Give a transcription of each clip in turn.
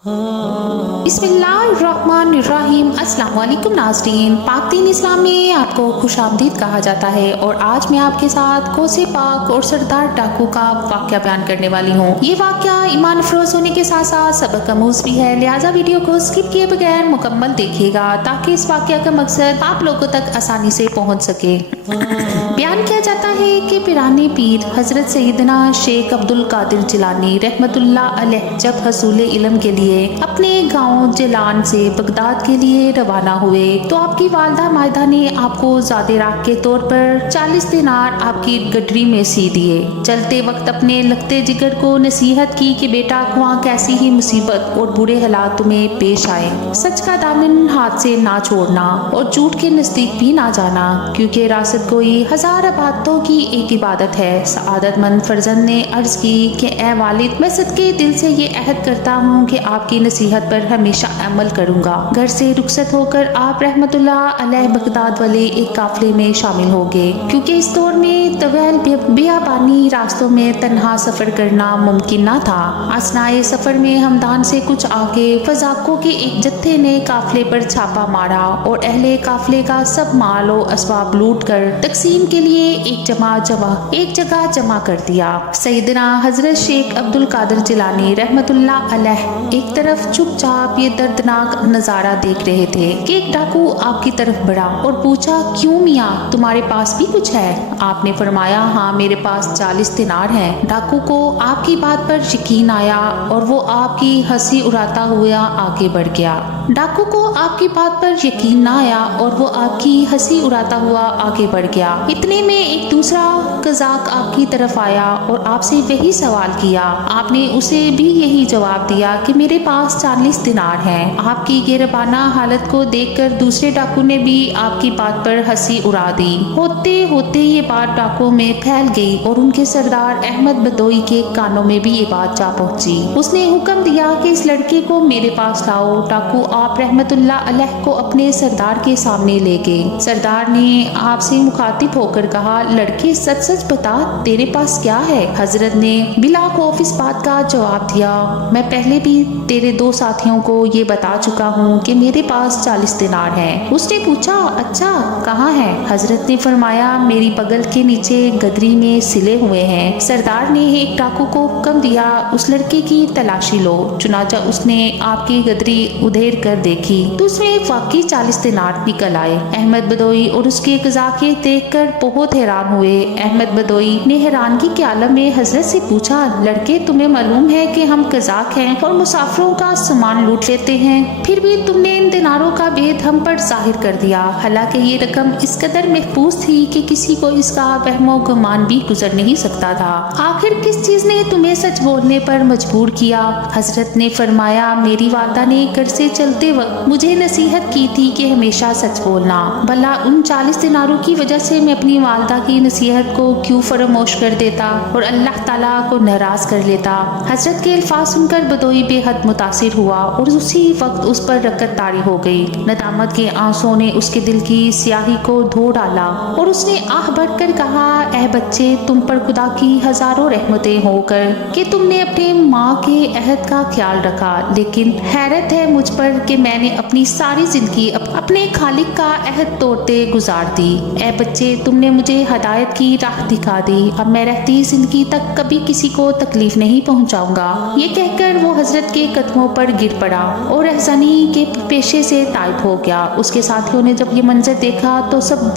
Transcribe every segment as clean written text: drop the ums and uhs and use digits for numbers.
बिस्मिल्लाहिर्रहमानिर्रहीम। अस्सलाम वालेकुम नाज़रीन, पाक दीन इस्लाम में आपको खुशामदीद कहा जाता है और आज मैं आपके साथ कोसे पाक और सरदार डाकू का वाक़या बयान करने वाली हूँ। ये वाक़या ईमान अफरोज़ होने के साथ साथ सबक आमूज़ भी है, लिहाजा वीडियो को स्किप किए बगैर मुकम्मल देखिएगा ताकि इस वाक़या का मकसद आप लोगों तक आसानी से पहुँच सके। बयान किया जाता है कि पिरानी पीर हज़रत सैयदना शेख अब्दुल कादिर जिलानी रहमतुल्लाह अलैह जब हसूल इल्म के लिए अपने गांव जिलान से बगदाद के लिए रवाना हुए तो आपकी वालदा मायदा ने आपको ज़ादे राह के तौर पर 40 दिनार आपकी गडरी में सी दिए। चलते वक्त अपने लगते जिगर को नसीहत की कि बेटा वहाँ कैसी ही मुसीबत और बुरे हालात तुम्हें पेश आए, सच का दामन हाथ से ना छोड़ना और झूठ के नज़दीक भी ना जाना, क्योंकि रासत गोई हजार इबादतों की एक इबादत है। सआदतमंद फर्जंद ने अर्ज की कि ए वालिद, मैं सदके दिल से ये अहद करता हूँ कि आपकी नसीहत पर हमेशा अमल करूँगा। घर से रुखसत होकर आप रहमतुल्लाह अलैह बगदाद वाले एक काफले में शामिल हो गए, क्योंकि इस दौर में तवील बियाबानी रास्तों में तन्हा सफर करना मुमकिन न था। असनाए सफर में हमदान से कुछ आगे फजाकों के एक जत्थे ने काफले पर छापा मारा और अहले काफले का सब माल और असबाब लूट कर तकसीम के लिए एक जगह जमा कर दिया। सैयदना हजरत शेख अब्दुल कादिर जिलानी रहमतुल्लाह अलैह एक तरफ चुपचाप ये दर्दनाक नज़ारा देख रहे थे कि एक डाकू आपकी तरफ बढ़ा और पूछा, क्यों मियाँ, तुम्हारे पास भी कुछ है? आपने फरमाया, हाँ मेरे पास 40 दिनार हैं। डाकू को आपकी बात पर यकीन आया और वो आपकी हंसी उड़ाता हुआ आगे बढ़ गया। डाकू को आपकी बात पर यकीन ना आया और वो आपकी हंसी उड़ाता हुआ आगे बढ़ गया। इतने में एक दूसरा कज़ाक आपकी तरफ आया और आपसे वही सवाल किया। आपने उसे भी यही जवाब दिया कि मेरे पास 40 दिनार हैं। आपकी गिरबाना हालत को देखकर दूसरे डाकू ने भी आपकी बात पर हंसी उड़ा दी। होते होते ये बात डाकुओं में फैल गई और उनके सरदार अहमद बदोई के कानों में भी ये बात जा पहुंची। उसने हुक्म दिया कि इस लड़के को मेरे पास लाओ। डाकू आप रहमतुल्लाह अलैह को अपने सरदार के सामने ले गए। सरदार ने आपसे मुखातिब होकर कहा, लड़के सच सच बता, तेरे पास क्या है? हजरत ने बिला खौफ इस बात का जवाब दिया, मैं पहले भी तेरे 2 साथियों को ये बता चुका हूँ कि मेरे पास 40 दिनार हैं। उसने पूछा, अच्छा कहाँ है? हजरत ने फरमाया, मेरी बगल के नीचे गदरी में सिले हुए हैं। सरदार ने एक डाकू को हुक्म दिया, उस लड़के की तलाशी लो। चुनाचा उसने आपकी गदरी उधेर कर देखी तो उसमें वाकई 40 दिनार निकल आए। अहमद बदोई और उसके कज़ाके देखकर बहुत हैरान हुए। अहमद बदोई ने हैरानगी के आलम में हजरत से पूछा, लड़के तुम्हें मालूम है कि हम कज़ाक हैं और मुसाफिरों का सामान लूट लेते हैं, फिर भी तुमने इन दिनारों का भेद हम पर जाहिर कर दिया। हालांकि ये रकम इस कदर महफूज थी कि किसी को इसका वहमो गुमान भी गुजर नहीं सकता था। आखिर किस चीज ने तुम्हें सच बोलने पर मजबूर किया? हजरत ने फरमाया, मेरी वालदा ने घर से चलते वक्त मुझे नसीहत की थी कि हमेशा सच बोलना। भला उन 40 दिनारों की वजह से मैं अपनी वालदा की नसीहत को क्यों फरामोश कर देता और अल्लाह ताला को नाराज कर लेता? हजरत के अल्फाज सुनकर बदोई बेहद मुतासिर हुआ और उसी वक्त उस पर रकत तारी हो गई। नदामत के आंसुओं ने उसके दिल की स्याही को धो डाला और उसने आह भरकर कहा, ऐ बच्चे, तुम पर खुदा की हजारों रहमतें होकर कि तुमने अपने माँ के अहद का ख्याल रखा, लेकिन हैरत है मुझ पर कि मैंने अपनी सारी जिंदगी अपने खालिक का अहद तोड़ते गुजार दी। ऐ बच्चे, तुमने मुझे हदायत की राह दिखा दी, अब मैं रहती जिंदगी तक कभी किसी को तकलीफ नहीं पहुंचाऊंगा। ये कहकर वो हजरत के कदमों पर गिर पड़ा और रहसानी के पेशे से तायब हो गया। उसके साथियों ने जब ये मंजर देखा तो सब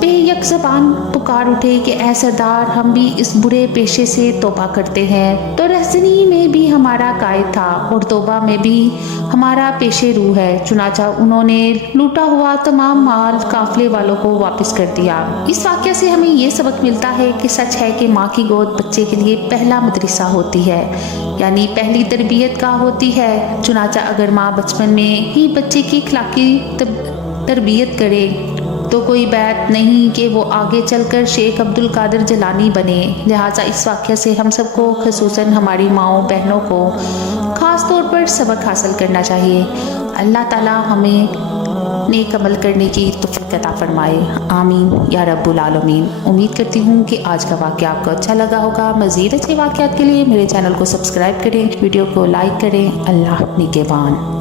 बेयक ज़बान पुकार उठे कि ऐ सरदार, हम भी इस बुरे पेशे से तौबा करते हैं। तो रहसनी में भी हमारा कायद था और तौबा में भी हमारा पेशे रूह है। चुनाचा उन्होंने लूटा हुआ तमाम माल काफले वालों को वापस कर दिया। इस वाक़या से हमें ये सबक मिलता है कि सच है कि माँ की गोद बच्चे के लिए पहला मदरसा होती है, यानी पहली तरबियत का होती है। चुनाचा अगर माँ बचपन में ही बच्चे की अखलाकी तरबियत करे तो कोई बात नहीं कि वो आगे चलकर शेख अब्दुल कादिर जिलानी बने। लिहाजा इस वाक़या से हम सबको, ख़ुसूसन हमारी माओं बहनों को ख़ास तौर पर सबक हासिल करना चाहिए। अल्लाह ताला हमें नेक अमल करने की तौफीक अता फरमाए। आमीन या रब्बुल आलमीन। उम्मीद करती हूँ कि आज का वाक़या आपको अच्छा लगा होगा। मज़ीद अच्छे वाक़यात के लिए मेरे चैनल को सब्सक्राइब करें, वीडियो को लाइक करें। अल्लाह निगहबान।